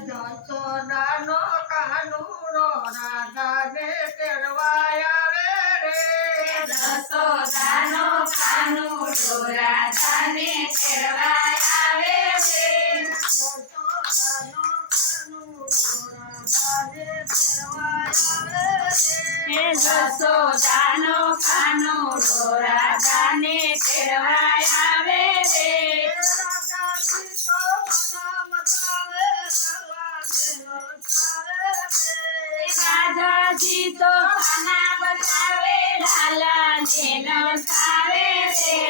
જસોદાનો કાનુડો રાધાને તેડવાયા રે રે. જસોદાનો કાનુડો રાધાને તેડવા આવે જસોદાનો રાધાને તેડવાયા રે રે. જસોદાનો કાનુડો રાધાને તેડવા આવે રાધાજી તો ખાના બતાવે લાલાને નચાવે છે.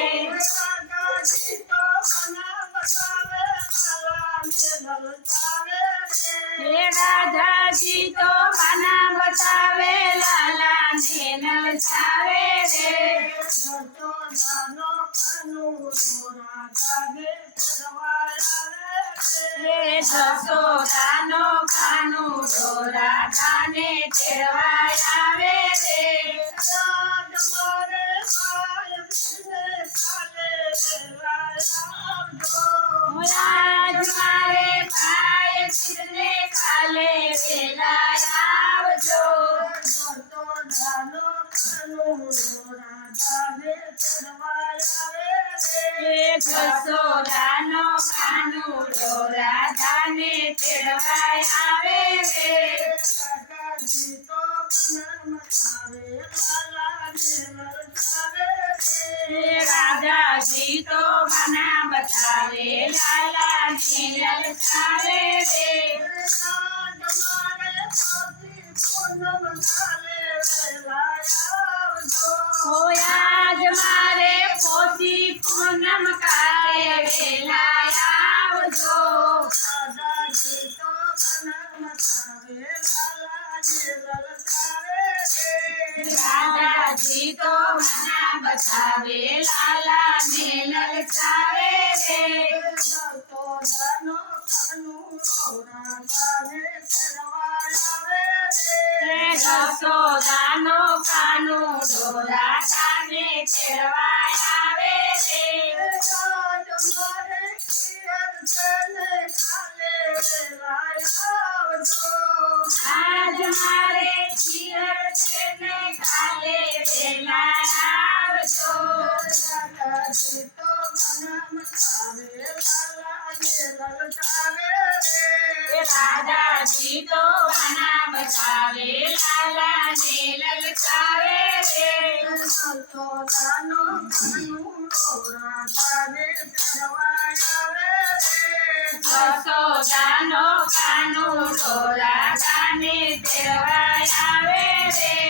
હે રાધાજી તો ખાના બતાવે લાલાને નચાવે રે હે જસોદાનો કાનું ડોરા તેડવા આવે રાધાજી તો મના બતાવે લાલાને લલચાવે રે આજ મારે ચિયર છે ને કાલે વેલા આવજો રાધાજી તો મના બતાવે લાલાને જસોદાનો કાનુડો રાધાને તેડવા આવે રે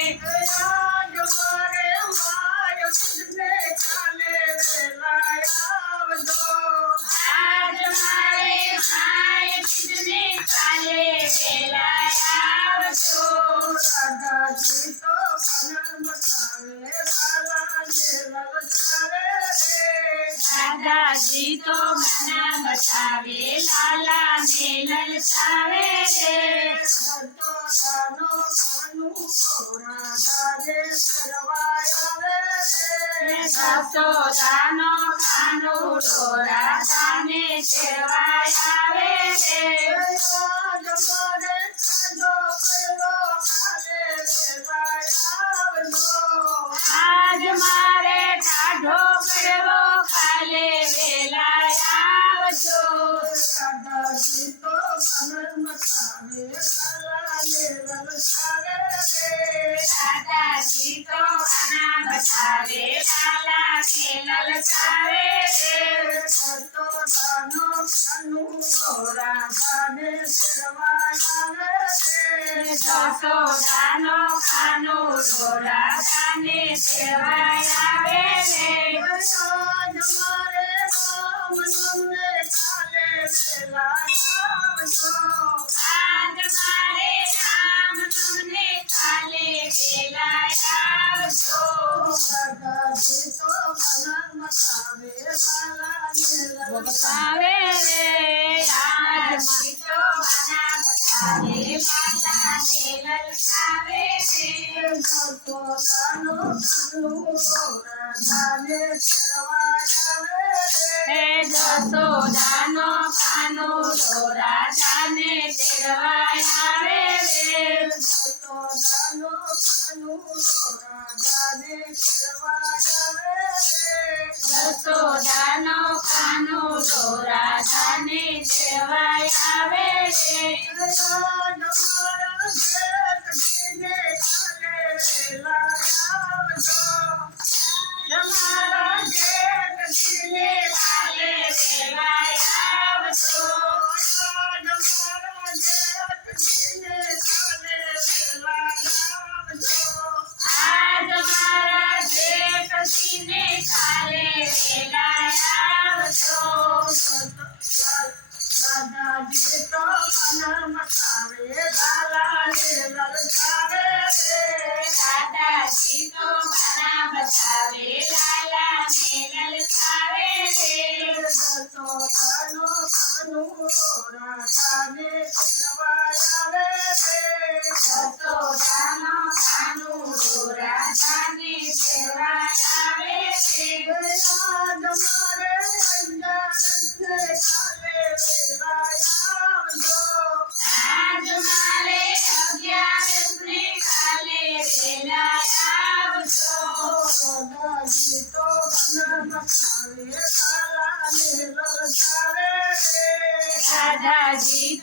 દાદાજી તો મના બતાવે લાલાને લલચાવે રે જસોદાનો કાનુડો રાધાને તેડવા આવે રે આજ બતાવે લાલાને લલચાવે રે જસોદાનો કાનુડો રાધાને તેડવા આવે રે બતાવે રે આજ તો મના બતાવે કાનો કાનો ડોરા સામે તેડવાય આવે વેલ કાનો કાનો ડોરા દાનો કાનો ડોરા સામે તેડવાય આવે રે.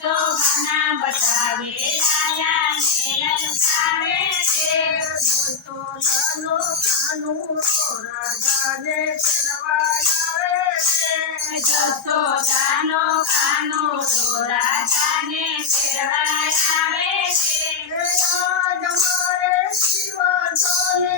તો મના બતાવે, લાયા ને લલકાવે છે. તો તનો કાનો રાજા ને કરવા જતો કાનો કાનો રાજા ને કરવા આવે છે શિવ તોને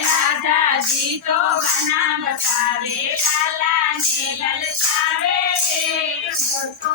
રાધાજી તો બના બતાવે લાલા ને લલચાવે તો